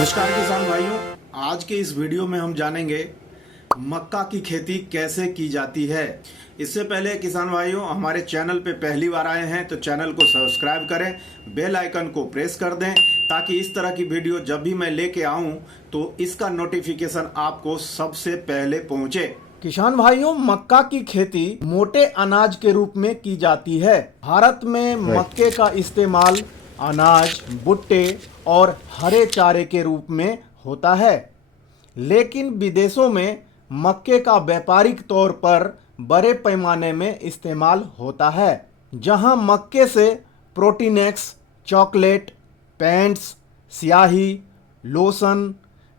नमस्कार किसान भाइयों, आज के इस वीडियो में हम जानेंगे मक्का की खेती कैसे की जाती है। इससे पहले किसान भाइयों, हमारे चैनल पे पहली बार आए हैं तो चैनल को सब्सक्राइब करें, बेल आइकन को प्रेस कर दें ताकि इस तरह की वीडियो जब भी मैं लेके आऊं तो इसका नोटिफिकेशन आपको सबसे पहले पहुंचे। किसान भाइयों, मक्का की खेती मोटे अनाज के रूप में की जाती है। भारत में मक्के का इस्तेमाल अनाज, भुट्टे और हरे चारे के रूप में होता है, लेकिन विदेशों में मक्के का व्यापारिक तौर पर बड़े पैमाने में इस्तेमाल होता है, जहां मक्के से प्रोटीनेक्स, चॉकलेट, पेंट्स, स्याही, लोशन,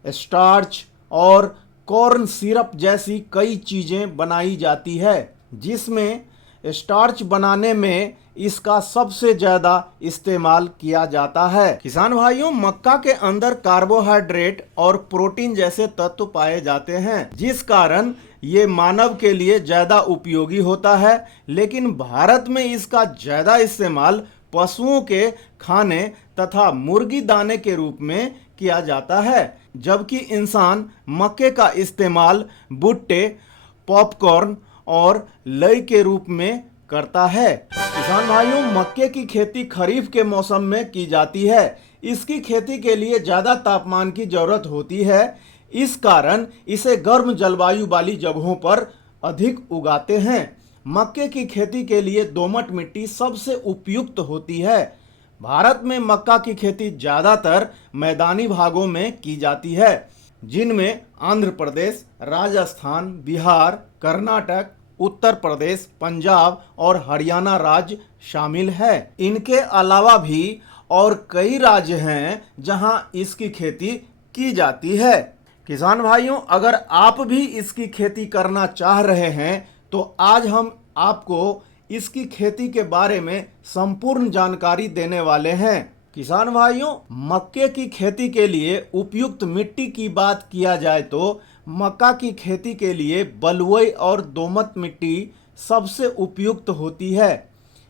स्टार्च और कॉर्न सिरप जैसी कई चीज़ें बनाई जाती है, जिसमें स्टार्च बनाने में इसका सबसे ज़्यादा इस्तेमाल किया जाता है। किसान भाइयों, मक्का के अंदर कार्बोहाइड्रेट और प्रोटीन जैसे तत्व पाए जाते हैं, जिस कारण ये मानव के लिए ज़्यादा उपयोगी होता है, लेकिन भारत में इसका ज़्यादा इस्तेमाल पशुओं के खाने तथा मुर्गी दाने के रूप में किया जाता है, जबकि इंसान मक्के का इस्तेमाल भुट्टे, पॉपकॉर्न और लई के रूप में करता है। किसान भाइयों, मक्के की खेती खरीफ के मौसम में की जाती है। इसकी खेती के लिए ज़्यादा तापमान की ज़रूरत होती है, इस कारण इसे गर्म जलवायु वाली जगहों पर अधिक उगाते हैं। मक्के की खेती के लिए दोमट मिट्टी सबसे उपयुक्त होती है। भारत में मक्का की खेती ज़्यादातर मैदानी भागों में की जाती है, जिनमें आंध्र प्रदेश, राजस्थान, बिहार, कर्नाटक, उत्तर प्रदेश, पंजाब और हरियाणा राज्य शामिल है। इनके अलावा भी और कई राज्य हैं जहां इसकी खेती की जाती है। किसान भाइयों, अगर आप भी इसकी खेती करना चाह रहे हैं तो आज हम आपको इसकी खेती के बारे में संपूर्ण जानकारी देने वाले हैं। किसान भाइयों, मक्के की खेती के लिए उपयुक्त मिट्टी की बात किया जाए तो मक्का की खेती के लिए बलुई और दोमट मिट्टी सबसे उपयुक्त होती है,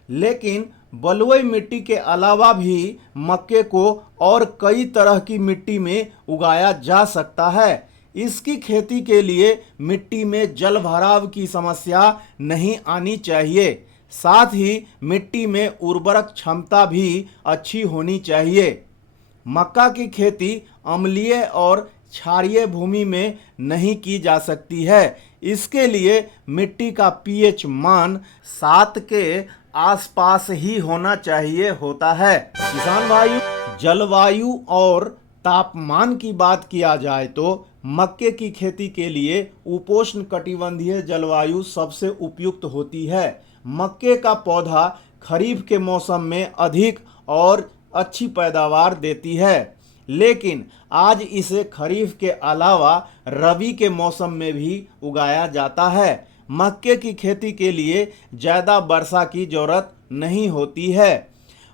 लेकिन बलुई मिट्टी के अलावा भी मक्के को और कई तरह की मिट्टी में उगाया जा सकता है। इसकी खेती के लिए मिट्टी में जल भराव की समस्या नहीं आनी चाहिए, साथ ही मिट्टी में उर्वरक क्षमता भी अच्छी होनी चाहिए। मक्का की खेती अम्लीय और क्षारीय भूमि में नहीं की जा सकती है। इसके लिए मिट्टी का पीएच मान 7 के आसपास ही होना चाहिए होता है। किसान भाइयों, जलवायु और तापमान की बात किया जाए तो मक्के की खेती के लिए उपोष्ण कटिबंधीय जलवायु सबसे उपयुक्त होती है। मक्के का पौधा खरीफ के मौसम में अधिक और अच्छी पैदावार देती है, लेकिन आज इसे खरीफ के अलावा रबी के मौसम में भी उगाया जाता है। मक्के की खेती के लिए ज़्यादा वर्षा की ज़रूरत नहीं होती है।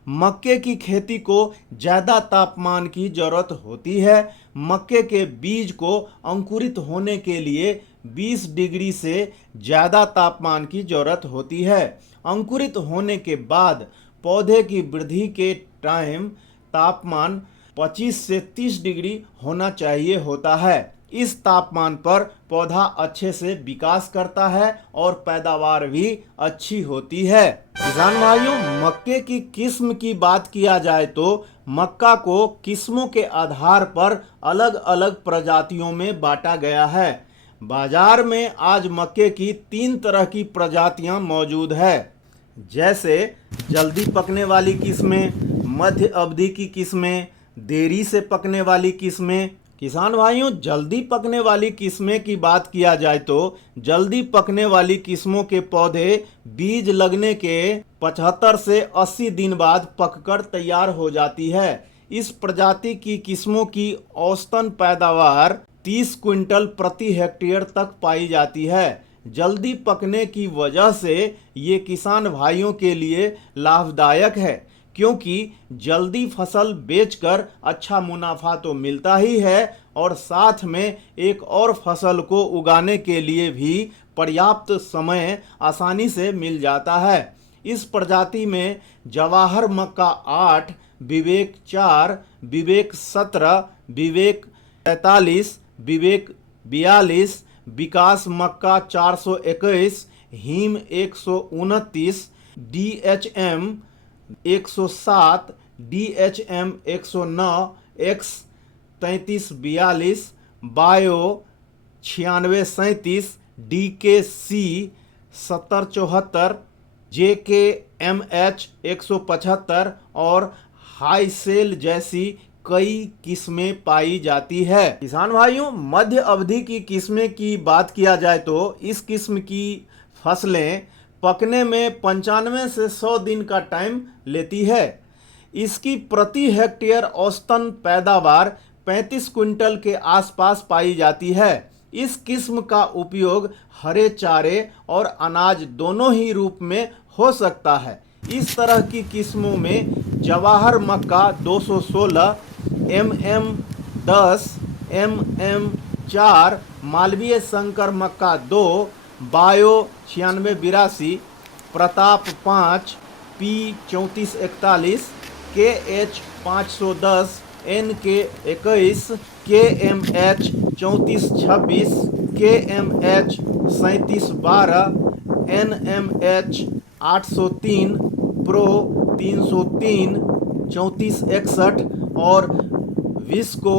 मक्के की खेती को ज़्यादा तापमान की ज़रूरत होती है। मक्के के बीज को अंकुरित होने के लिए 20 डिग्री से ज़्यादा तापमान की ज़रूरत होती है। अंकुरित होने के बाद पौधे की वृद्धि के टाइम तापमान 25 से 30 डिग्री होना चाहिए होता है। इस तापमान पर पौधा अच्छे से विकास करता है और पैदावार भी अच्छी होती है। किसान भाइयों, मक्के की किस्म की बात किया जाए तो मक्का को किस्मों के आधार पर अलग अलग प्रजातियों में बांटा गया है। बाजार में आज मक्के की 3 तरह की प्रजातियां मौजूद है, जैसे जल्दी पकने वाली किस्में, मध्य अवधि की किस्में, देरी से पकने वाली किस्में। किसान भाइयों, जल्दी पकने वाली किस्में की बात किया जाए तो जल्दी पकने वाली किस्मों के पौधे बीज लगने के 75 से 80 दिन बाद पककर तैयार हो जाती है। इस प्रजाति की किस्मों की औसतन पैदावार 30 क्विंटल प्रति हेक्टेयर तक पाई जाती है। जल्दी पकने की वजह से ये किसान भाइयों के लिए लाभदायक है, क्योंकि जल्दी फसल बेचकर अच्छा मुनाफा तो मिलता ही है और साथ में एक और फसल को उगाने के लिए भी पर्याप्त समय आसानी से मिल जाता है। इस प्रजाति में जवाहर मक्का 8, विवेक 4, विवेक 17, विवेक 43, विवेक 42, विकास मक्का 421, him 129, DHM 107, DHM 109, X 3342, bio 9637, DKC 7074, JKMH 175 और हाई सेल जैसी कई किस्में पाई जाती है। किसान भाइयों, मध्य अवधि की किस्में की बात किया जाए तो इस किस्म की फसलें पकने में 95 से 100 दिन का टाइम लेती है। इसकी प्रति हेक्टेयर औसतन पैदावार 35 क्विंटल के आसपास पाई जाती है। इस किस्म का उपयोग हरे चारे और अनाज दोनों ही रूप में हो सकता है। इस तरह की किस्मों में जवाहर मक्का 216, MM10, MM4, मालवीय शंकर मक्का 2, bio 9682, Pratap 5, P3441, KH 510, NK 21, KMH 3426, KMH 3712, NMH 803, pro 303, 3461 और विस्को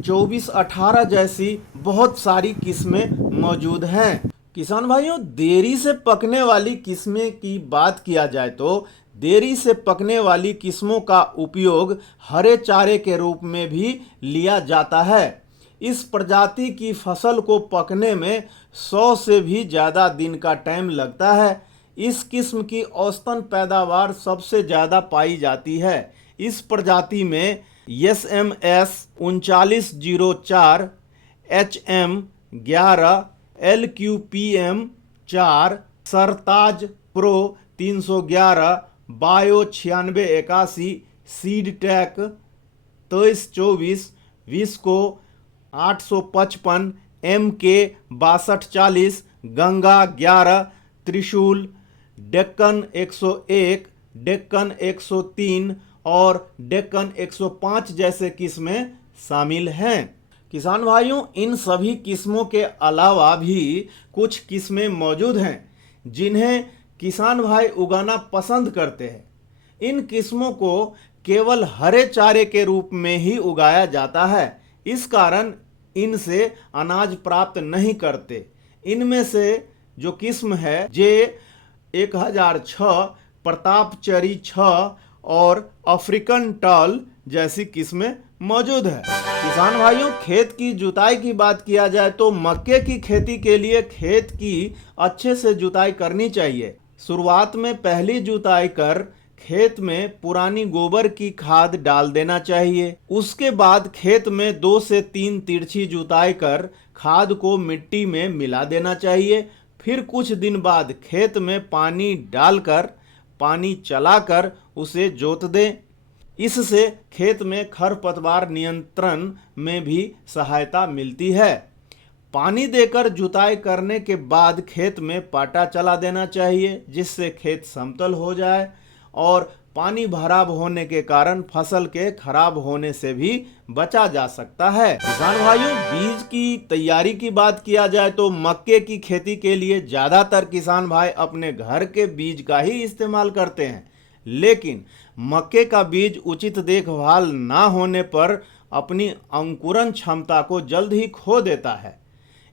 2418 जैसी बहुत सारी किस्में मौजूद हैं। किसान भाइयों, देरी से पकने वाली किस्में की बात किया जाए तो देरी से पकने वाली किस्मों का उपयोग हरे चारे के रूप में भी लिया जाता है। इस प्रजाति की फसल को पकने में 100 से भी ज़्यादा दिन का टाइम लगता है। इस किस्म की औसतन पैदावार सबसे ज़्यादा पाई जाती है। इस प्रजाति में SMS 3904, HM 11, LQPM 4, सरताज प्रो 311, बायो 9681, सीड टैक 2324, विस्को 855, MK 6240, गंगा 11, त्रिशूल, डेक्कन 101, डेक्कन 103 और डेक्कन 105 जैसे किस्में शामिल हैं। किसान भाइयों, इन सभी किस्मों के अलावा भी कुछ किस्में मौजूद हैं जिन्हें किसान भाई उगाना पसंद करते हैं। इन किस्मों को केवल हरे चारे के रूप में ही उगाया जाता है, इस कारण इनसे अनाज प्राप्त नहीं करते। इनमें से जो किस्म है जे 1006, प्रतापचरी 6 और अफ्रीकन टॉल जैसी किस्में मौजूद है। किसान भाइयों, खेत की जुताई की बात किया जाए तो मक्के की खेती के लिए खेत की अच्छे से जुताई करनी चाहिए। शुरुआत में पहली जुताई कर खेत में पुरानी गोबर की खाद डाल देना चाहिए। उसके बाद खेत में 2 से 3 तिरछी जुताई कर खाद को मिट्टी में मिला देना चाहिए। फिर कुछ दिन बाद खेत में पानी डालकर पानी चलाकर उसे जोत दें। इससे खेत में खरपतवार नियंत्रण में भी सहायता मिलती है। पानी देकर जुताई करने के बाद खेत में पाटा चला देना चाहिए, जिससे खेत समतल हो जाए और पानी भराव होने के कारण फसल के खराब होने से भी बचा जा सकता है। किसान भाइयों, बीज की तैयारी की बात किया जाए तो मक्के की खेती के लिए ज़्यादातर किसान भाई अपने घर के बीज का ही इस्तेमाल करते हैं, लेकिन मक्के का बीज उचित देखभाल ना होने पर अपनी अंकुरण क्षमता को जल्द ही खो देता है।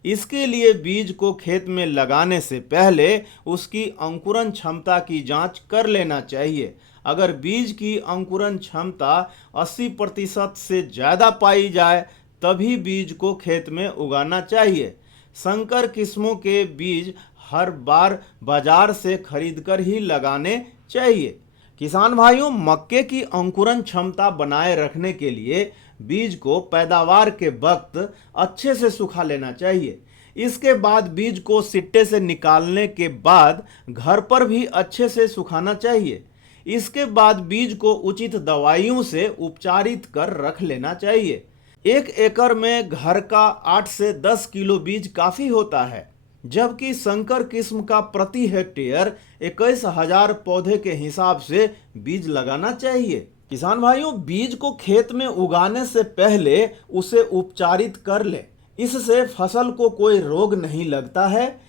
इसके लिए बीज को खेत में लगाने से पहले उसकी अंकुरण क्षमता की जांच कर लेना चाहिए। अगर बीज की अंकुरण क्षमता 80% से ज़्यादा पाई जाए तभी बीज को खेत में उगाना चाहिए। संकर किस्मों के बीज हर बार बाजार से खरीदकर ही लगाने चाहिए। किसान भाइयों, मक्के की अंकुरण क्षमता बनाए रखने के लिए बीज को पैदावार के वक्त अच्छे से सुखा लेना चाहिए। इसके बाद बीज को सिट्टे से निकालने के बाद घर पर भी अच्छे से सुखाना चाहिए। इसके बाद बीज को उचित दवाइयों से उपचारित कर रख लेना चाहिए। 1 एकड़ में घर का 8 से 10 किलो बीज काफ़ी होता है, जबकि संकर किस्म का प्रति हेक्टेयर 21,000 पौधे के हिसाब से बीज लगाना चाहिए। किसान भाइयों, बीज को खेत में उगाने से पहले उसे उपचारित कर ले। इससे फसल को कोई रोग नहीं लगता है।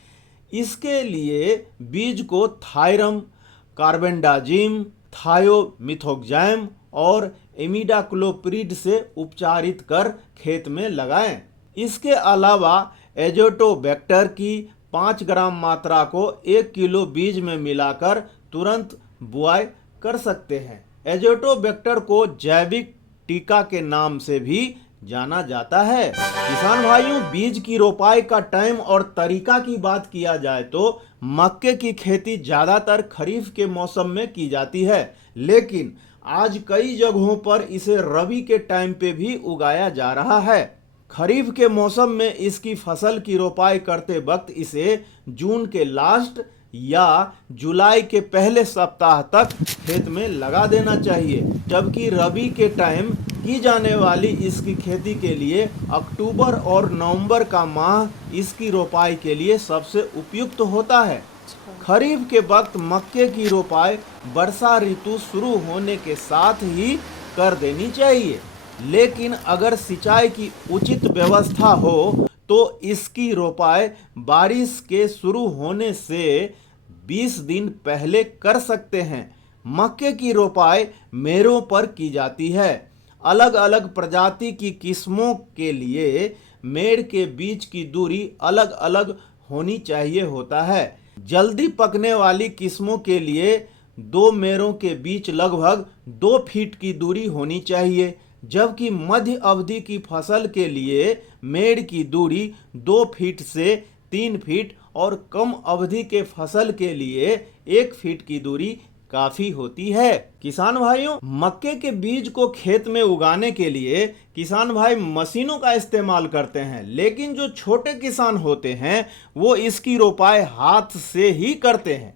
इसके लिए बीज को थायरम, कार्बेंडाजिम, थायोमिथोक्साम और इमिडाक्लोप्रिड से उपचारित कर खेत में लगाएं। इसके अलावा एजोटोबैक्टर की 5 ग्राम मात्रा को 1 किलो बीज में मिलाकर तुरंत बुआई कर सकते हैं। एजोटोबैक्टर को जैविक टीका के नाम से भी जाना जाता है। किसान भाइयों, बीज की रोपाई का टाइम और तरीका की बात किया जाए तो मक्के की खेती ज्यादातर खरीफ के मौसम में की जाती है, लेकिन आज कई जगहों पर इसे रबी के टाइम पे भी उगाया जा रहा है। खरीफ के मौसम में इसकी फसल की रोपाई करते वक्त इसे जून के लास्ट या जुलाई के पहले सप्ताह तक खेत में लगा देना चाहिए, जबकि रबी के टाइम की जाने वाली इसकी खेती के लिए अक्टूबर और नवंबर का माह इसकी रोपाई के लिए सबसे उपयुक्त होता है। खरीफ के वक्त मक्के की रोपाई वर्षा ऋतु शुरू होने के साथ ही कर देनी चाहिए, लेकिन अगर सिंचाई की उचित व्यवस्था हो तो इसकी रोपाई बारिश के शुरू होने से 20 दिन पहले कर सकते हैं। मक्के की रोपाई मेरों पर की जाती है। अलग अलग प्रजाति की किस्मों के लिए मेड़ के बीच की दूरी अलग अलग होनी चाहिए होता है। जल्दी पकने वाली किस्मों के लिए 2 मेड़ों के बीच लगभग 2 फीट की दूरी होनी चाहिए, जबकि मध्य अवधि की फसल के लिए मेड़ की दूरी 2 फीट से 3 फीट और कम अवधि के फसल के लिए 1 फीट की दूरी काफी होती है। किसान भाइयों, मक्के के बीज को खेत में उगाने के लिए किसान भाई मशीनों का इस्तेमाल करते हैं, लेकिन जो छोटे किसान होते हैं वो इसकी रोपाई हाथ से ही करते हैं।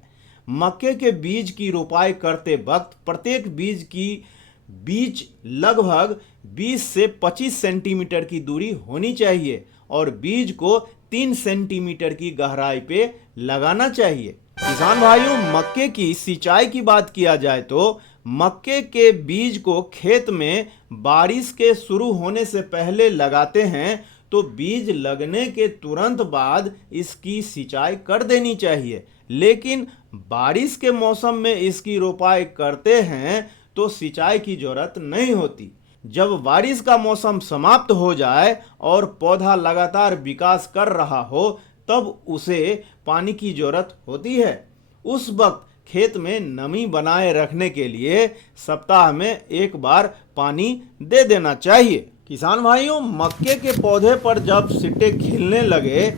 मक्के के बीज की रोपाई करते वक्त प्रत्येक बीज लगभग 20 से 25 सेंटीमीटर की दूरी होनी चाहिए और बीज को 3 सेंटीमीटर की गहराई पे लगाना चाहिए। किसान भाइयों, मक्के की सिंचाई की बात किया जाए तो मक्के के बीज को खेत में बारिश के शुरू होने से पहले लगाते हैं तो बीज लगने के तुरंत बाद इसकी सिंचाई कर देनी चाहिए, लेकिन बारिश के मौसम में इसकी रोपाई करते हैं तो सिंचाई की जरूरत नहीं होती। जब बारिश का मौसम समाप्त हो जाए और पौधा लगातार विकास कर रहा हो तब उसे पानी की जरूरत होती है। उस वक्त खेत में नमी बनाए रखने के लिए सप्ताह में 1 बार पानी दे देना चाहिए। किसान भाइयों, मक्के के पौधे पर जब सिट्टे खिलने लगे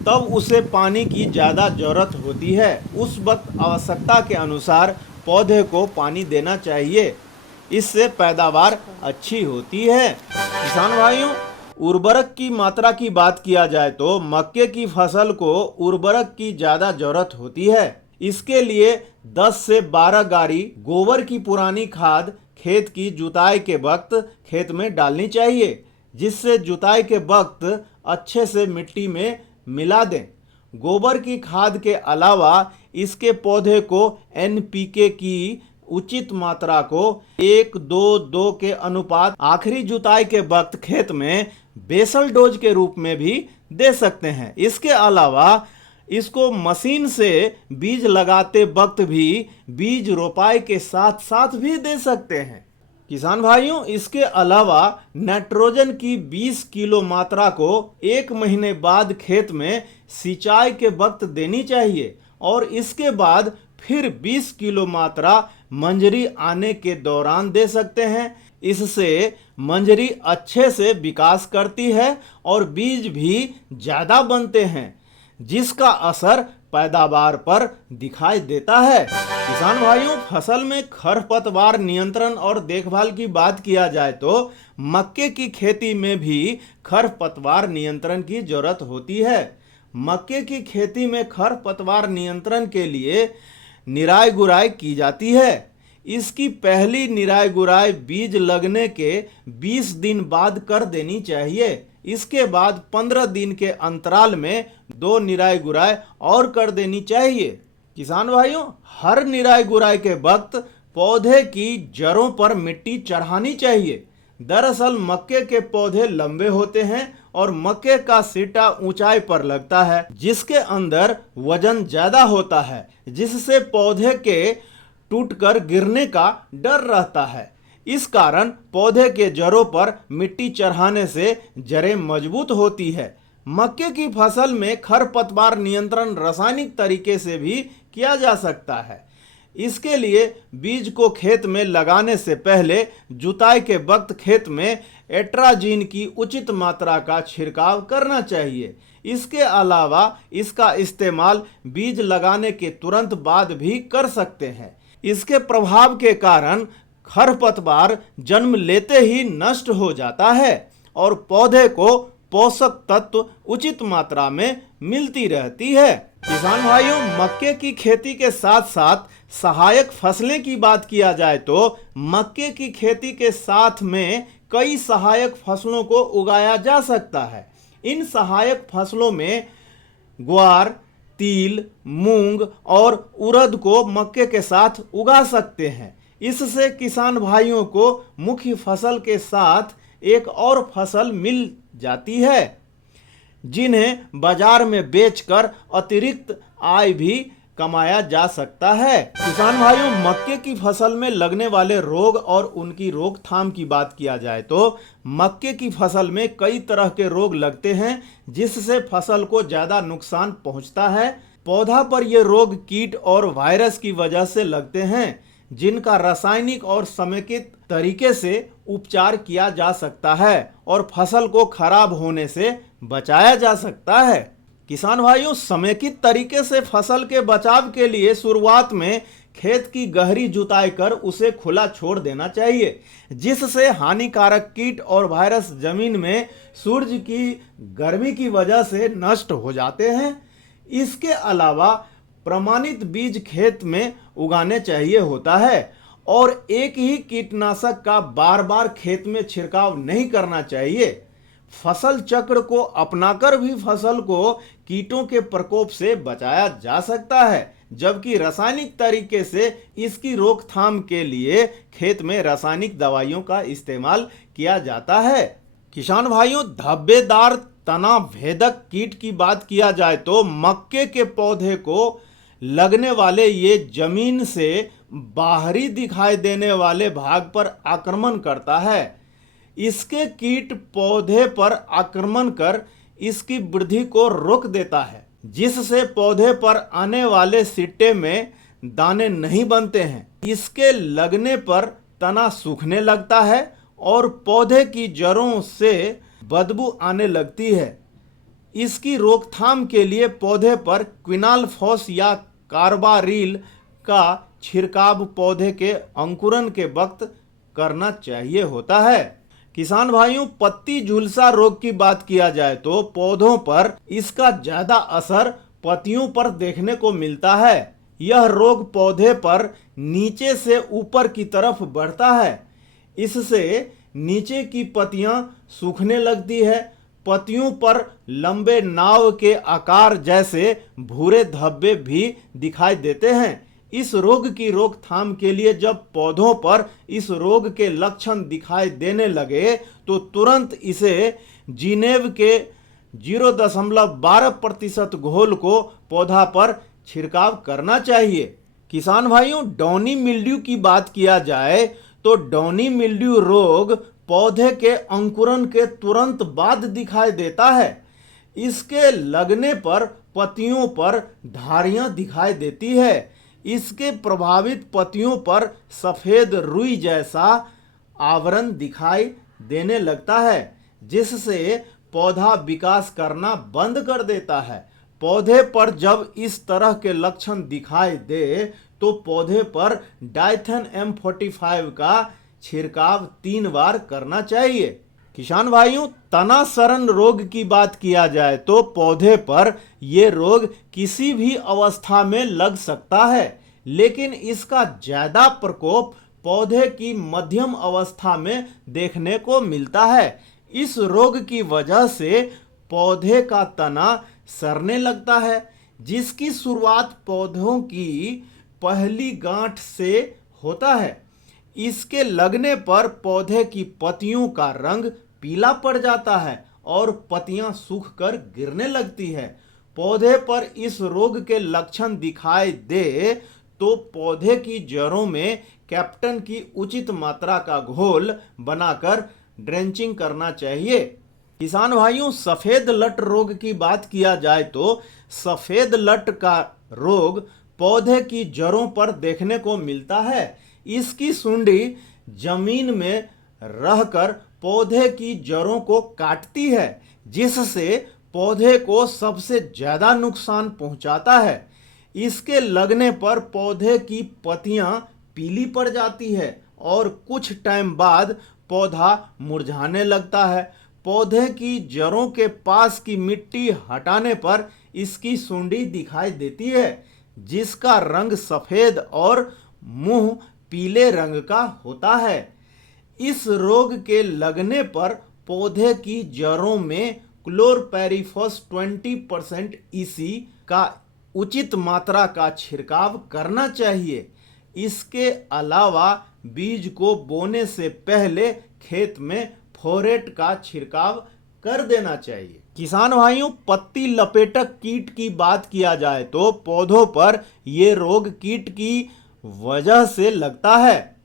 तब उसे पानी की ज़्यादा जरूरत होती है। उस वक्त आवश्यकता के अनुसार पौधे को पानी देना चाहिए, इससे पैदावार अच्छी होती है। किसान भाइयों, उर्वरक की मात्रा की बात किया जाए तो मक्के की फसल को उर्वरक की ज़्यादा जरूरत होती है। इसके लिए 10 से 12 गाड़ी गोबर की पुरानी खाद खेत की जुताई के वक्त खेत में डालनी चाहिए, जिससे जुताई के वक्त अच्छे से मिट्टी में मिला दें। गोबर की खाद के अलावा इसके पौधे को NPK की उचित मात्रा को 1:2:2 के अनुपात आखिरी जुताई के वक्त खेत में बेसल डोज के रूप में भी दे सकते हैं। इसके अलावा इसको मशीन से बीज लगाते वक्त भी बीज रोपाई के साथ साथ भी दे सकते हैं। किसान भाइयों, इसके अलावा नाइट्रोजन की 20 किलो मात्रा को 1 महीने बाद खेत में सिंचाई के वक्त देनी चाहिए और इसके बाद फिर 20 किलो मात्रा मंजरी आने के दौरान दे सकते हैं। इससे मंजरी अच्छे से विकास करती है और बीज भी ज़्यादा बनते हैं, जिसका असर पैदावार पर दिखाई देता है। किसान भाइयों, फसल में खरपतवार नियंत्रण और देखभाल की बात किया जाए तो मक्के की खेती में भी खरपतवार नियंत्रण की जरूरत होती है। मक्के की खेती में खरपतवार नियंत्रण के लिए निराई गुड़ाई की जाती है। इसकी पहली निराई गुड़ाई बीज लगने के 20 दिन बाद कर देनी चाहिए। इसके बाद 15 दिन के अंतराल में 2 निराई गुड़ाई और कर देनी चाहिए। किसान भाइयों, हर निराई गुड़ाई के वक्त पौधे की जड़ों पर मिट्टी चढ़ानी चाहिए। दरअसल मक्के के पौधे लंबे होते हैं और मक्के का सीटा ऊंचाई पर लगता है, जिसके अंदर वजन ज्यादा होता है, जिससे पौधे के टूटकर गिरने का डर रहता है। इस कारण पौधे के जड़ों पर मिट्टी चढ़ाने से जड़ें मजबूत होती है। मक्के की फसल में खरपतवार नियंत्रण रासायनिक तरीके से भी किया जा सकता है। इसके लिए बीज को खेत में लगाने से पहले जुताई के वक्त खेत में एट्राजीन की उचित मात्रा का छिड़काव करना चाहिए। इसके अलावा इसका इस्तेमाल बीज लगाने के तुरंत बाद भी कर सकते हैं। इसके प्रभाव के कारण खरपतवार जन्म लेते ही नष्ट हो जाता है और पौधे को पोषक तत्व उचित मात्रा में मिलती रहती है। किसान भाइयों, मक्के की खेती के साथ साथ सहायक फसलें की बात किया जाए तो मक्के की खेती के साथ में कई सहायक फसलों को उगाया जा सकता है। इन सहायक फसलों में ग्वार, तिल, मूंग और उड़द को मक्के के साथ उगा सकते हैं। इससे किसान भाइयों को मुख्य फसल के साथ एक और फसल मिल जाती है, जिन्हें बाजार में बेचकर अतिरिक्त आय भी कमाया जा सकता है। किसान भाइयों, मक्के की फसल में लगने वाले रोग और उनकी रोकथाम की बात किया जाए तो मक्के की फसल में कई तरह के रोग लगते हैं, जिससे फसल को ज्यादा नुकसान पहुंचता है। पौधा पर ये रोग कीट और वायरस की वजह से लगते हैं, जिनका रासायनिक और समेकित तरीके से उपचार किया जा सकता है और फसल को खराब होने से बचाया जा सकता है। किसान भाइयों, समेकित तरीके से फसल के बचाव के लिए शुरुआत में खेत की गहरी जुताई कर उसे खुला छोड़ देना चाहिए, जिससे हानिकारक कीट और वायरस जमीन में सूरज की गर्मी की वजह से नष्ट हो जाते हैं। इसके अलावा प्रमाणित बीज खेत में उगाने चाहिए होता है और एक ही कीटनाशक का बार बार खेत में छिड़काव नहीं करना चाहिए। फसल चक्र को अपनाकर भी फसल को कीटों के प्रकोप से बचाया जा सकता है, जबकि रासायनिक तरीके से इसकी रोकथाम के लिए खेत में रासायनिक दवाइयों का इस्तेमाल किया जाता है। किसान भाइयों, धब्बेदार तना भेदक कीट की बात किया जाए तो मक्के के पौधे को लगने वाले ये जमीन से बाहरी दिखाई देने वाले भाग पर आक्रमण करता है। इसके कीट पौधे पर आक्रमण कर इसकी वृद्धि को रोक देता है, जिससे पौधे पर आने वाले सिट्टे में दाने नहीं बनते हैं। इसके लगने पर तना सूखने लगता है और पौधे की जड़ों से बदबू आने लगती है। इसकी रोकथाम के लिए पौधे पर क्विनालफॉस या कार्बारिल का छिड़काव पौधे के अंकुरन के वक्त करना चाहिए होता है। किसान भाइयों, पत्ती झुलसा रोग की बात किया जाए तो पौधों पर इसका ज्यादा असर पत्तियों पर देखने को मिलता है। यह रोग पौधे पर नीचे से ऊपर की तरफ बढ़ता है। इससे नीचे की पत्तियां सूखने लगती है। पत्तियों पर लंबे नाव के आकार जैसे भूरे धब्बे भी दिखाई देते हैं। इस रोग की रोकथाम के लिए जब पौधों पर इस रोग के लक्षण दिखाई देने लगे तो तुरंत इसे जिनेव के 0.12% घोल को पौधा पर छिड़काव करना चाहिए। किसान भाइयों, डॉनी मिल्ड्यू की बात किया जाए तो डॉनी मिल्ड्यू रोग पौधे के अंकुरन के तुरंत बाद दिखाई देता है। इसके लगने पर पत्तियों पर धारियां दिखाई देती है। इसके प्रभावित पत्तियों पर सफेद रुई जैसा आवरण दिखाई देने लगता है, जिससे पौधा विकास करना बंद कर देता है। पौधे पर जब इस तरह के लक्षण दिखाई दे तो पौधे पर डाइथेन M45 का छिड़काव 3 बार करना चाहिए। किसान भाइयों, तना सड़न रोग की बात किया जाए तो पौधे पर यह रोग किसी भी अवस्था में लग सकता है, लेकिन इसका ज्यादा प्रकोप पौधे की मध्यम अवस्था में देखने को मिलता है। इस रोग की वजह से पौधे का तना सड़ने लगता है, जिसकी शुरुआत पौधों की पहली गांठ से होता है। इसके लगने पर पौधे की पत्तियों का रंग पीला पड़ जाता है और पत्तियां सूखकर गिरने लगती है। पौधे पर इस रोग के लक्षण दिखाई दे तो पौधे की जड़ों में कैप्टन की उचित मात्रा का घोल बनाकर ड्रेंचिंग करना चाहिए। किसान भाइयों, सफेद लट रोग की बात किया जाए तो सफेद लट का रोग पौधे की जड़ों पर देखने को मिलता है। इसकी सुंडी जमीन में रहकर पौधे की जड़ों को काटती है, जिससे पौधे को सबसे ज्यादा नुकसान पहुंचाता है। इसके लगने पर पौधे की पत्तियां पीली पड़ जाती है और कुछ टाइम बाद पौधा मुरझाने लगता है। पौधे की जड़ों के पास की मिट्टी हटाने पर इसकी सुंडी दिखाई देती है, जिसका रंग सफेद और मुंह पीले रंग का होता है। इस रोग के लगने पर पौधे की जड़ों में क्लोरपैरिफॉस 20% EC का उचित मात्रा का छिड़काव करना चाहिए। इसके अलावा बीज को बोने से पहले खेत में फोरेट का छिड़काव कर देना चाहिए। किसान भाइयों, पत्ती लपेटक कीट की बात किया जाए तो पौधों पर यह रोग कीट की वजह से लगता है।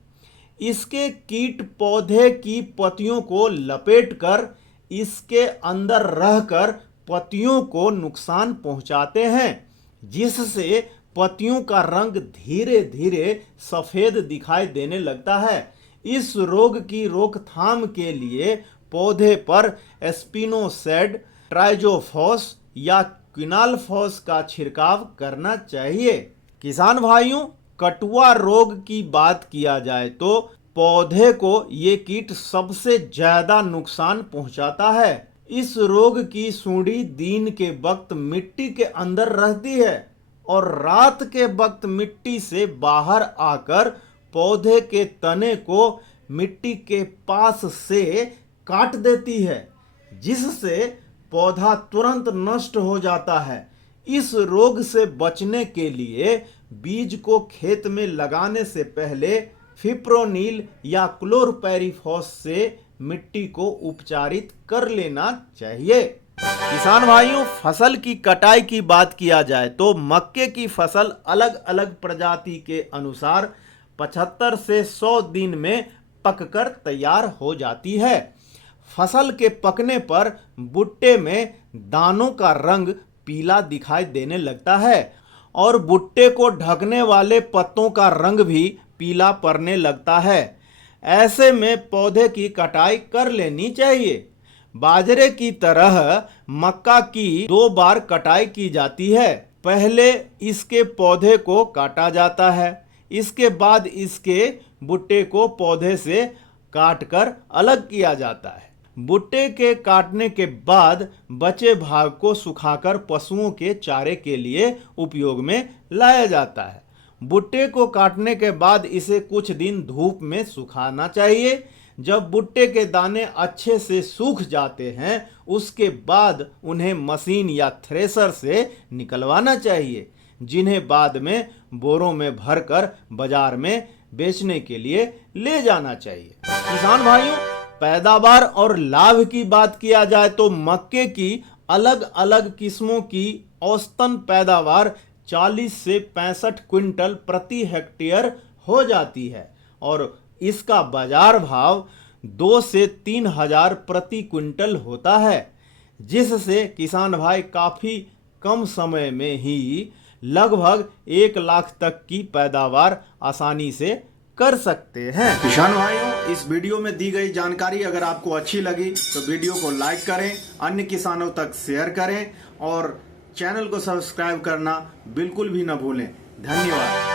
इसके कीट पौधे की पत्तियों को लपेटकर इसके अंदर रहकर पत्तियों को नुकसान पहुंचाते हैं, जिससे पत्तियों का रंग धीरे धीरे सफेद दिखाई देने लगता है। इस रोग की रोकथाम के लिए पौधे पर स्पिनोसैड, ट्राइजोफॉस या क्विनालफॉस का छिड़काव करना चाहिए। किसान भाइयों, कटुआ रोग की बात किया जाए तो पौधे को ये कीट सबसे ज्यादा नुकसान पहुंचाता है। इस रोग की सुंडी दिन के वक्त मिट्टी के अंदर रहती है और रात के वक्त मिट्टी से बाहर आकर पौधे के तने को मिट्टी के पास से काट देती है, जिससे पौधा तुरंत नष्ट हो जाता है। इस रोग से बचने के लिए बीज को खेत में लगाने से पहले फिप्रोनिल या क्लोरपैरिफॉस से मिट्टी को उपचारित कर लेना चाहिए। किसान भाइयों, फसल की कटाई की बात किया जाए तो मक्के की फसल अलग अलग प्रजाति के अनुसार 75 से 100 दिन में पककर तैयार हो जाती है। फसल के पकने पर भुट्टे में दानों का रंग पीला दिखाई देने लगता है और भुट्टे को ढकने वाले पत्तों का रंग भी पीला पड़ने लगता है। ऐसे में पौधे की कटाई कर लेनी चाहिए। बाजरे की तरह मक्का की 2 बार कटाई की जाती है। पहले इसके पौधे को काटा जाता है, इसके बाद इसके भुट्टे को पौधे से काटकर अलग किया जाता है। भुट्टे के काटने के बाद बचे भाग को सुखाकर पशुओं के चारे के लिए उपयोग में लाया जाता है। भुट्टे को काटने के बाद इसे कुछ दिन धूप में सुखाना चाहिए। जब भुट्टे के दाने अच्छे से सूख जाते हैं, उसके बाद उन्हें मशीन या थ्रेशर से निकलवाना चाहिए, जिन्हें बाद में बोरों में भरकर बाजार में बेचने के लिए ले जाना चाहिए। किसान भाइयों, पैदावार और लाभ की बात किया जाए तो मक्के की अलग अलग किस्मों की औसतन पैदावार 40 से 65 क्विंटल प्रति हेक्टेयर हो जाती है और इसका बाजार भाव 2 से 3 हजार प्रति क्विंटल होता है, जिससे किसान भाई काफी कम समय में ही लगभग 1 लाख तक की पैदावार आसानी से कर सकते हैं। किसान भाइयों, इस वीडियो में दी गई जानकारी अगर आपको अच्छी लगी तो वीडियो को लाइक करें, अन्य किसानों तक शेयर करें और चैनल को सब्सक्राइब करना बिल्कुल भी न भूलें। धन्यवाद।